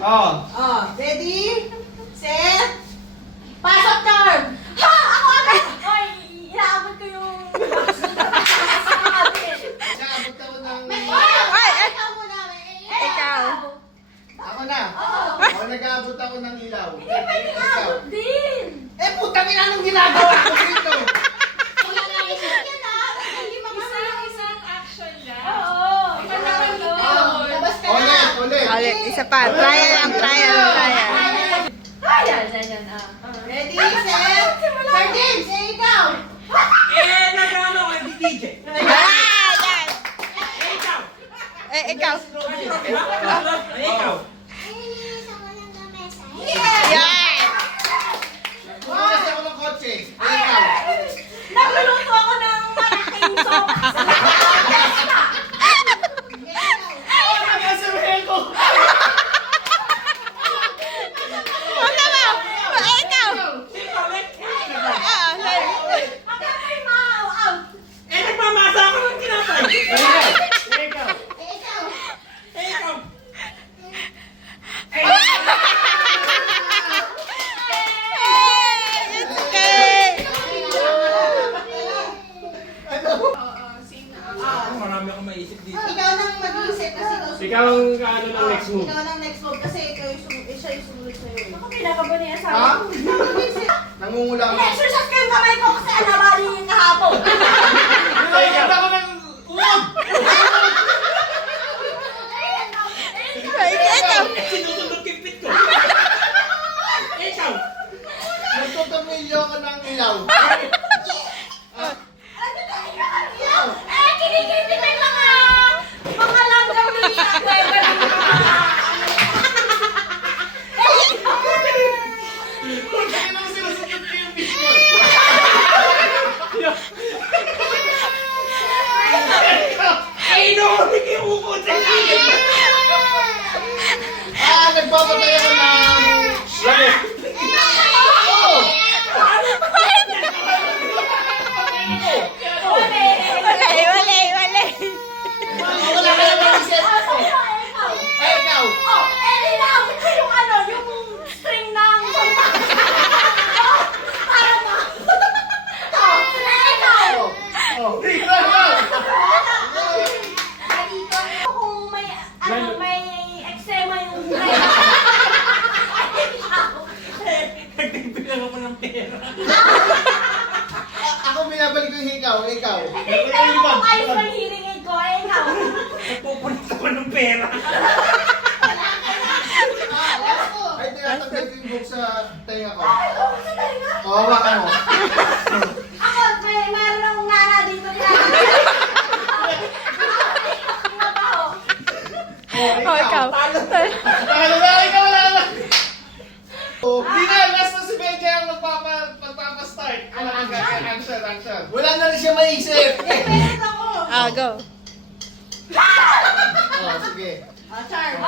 Oh. Oh, ready? Set. Pasok, Charm. Ha! Ako agad! Oy, inaabot ko yung... Naabot ako ng... Ay, Ikaw muna. Ikaw. Ako na. Oo. Ako nag-aabot ako ng ilaw. Hindi, pwede abot din. Eh, putang ina, anong ginagawa ko dito? Wala na isip yan, ah. Hindi mamamalaw. Isang action lang. Oo. Ikaw naman yun. Labas ka na. Ulit. Ulit, isa pa. Trial lang, trial. Ayan, yan. Ready, set. Sir James, ikaw. Nagano kay DJ. Ah, yan. Ikaw. Ikaw. Ikaw. Yan. Bukas ako ng kotse. Ikaw. Nagluluto ako ng malaking sopas. Wala ba? Ikaw. Ah, sorry. Magkakay mau. Out. Nagmamasa ako ng tinapay. Ikaw. Ikaw. Ikaw. It's okay. Marami akong maisip dito. Ikaw nang mag-iisip kasi Ikaw ang ano ng next move. Ikaw nang next move kasi ikaw yung siya yung sumunod sa'yo. Ako pinakabuni ang sabi Ha? ko. Nangungula ako. I-exercise ko yung kamay ko kasi alabali yung kahapon. Nangungula ako ng uwag. Ikaw. Sinusundot yung pit ko. Ikaw. Nagtutumilyo ako ng ilaw. Kinikiti may mga langgam na niya. Kaya nang sinusunod ko yung fish ball. Ay, inuulit yung ukod sa akin. Nagpapatay ako ng... Wala. Wala ka lang mag-isip. Eh, ikaw. Oh, nilaabot ko yung yung string ng... Para ba? Ikaw! Ikaw. Kung may eczema yung Nagtipilang ako ng pera. Ako binabalik ko yung ikaw. Hindi, pero kung ayos ng hearing aid ko, ikaw. Nagpupunit ako ng pera. Ay, tinatanggal ko yung book sa tenga ko. Sa talinga. Hawakan mo. Ako, mayroon akong nana dito Oh, ikaw. Talo na, ikaw wala na. Di na, last na si Benji ang magpapastart. Answer. Wala na rin siya maisip. Ah, go. Sige. Charm.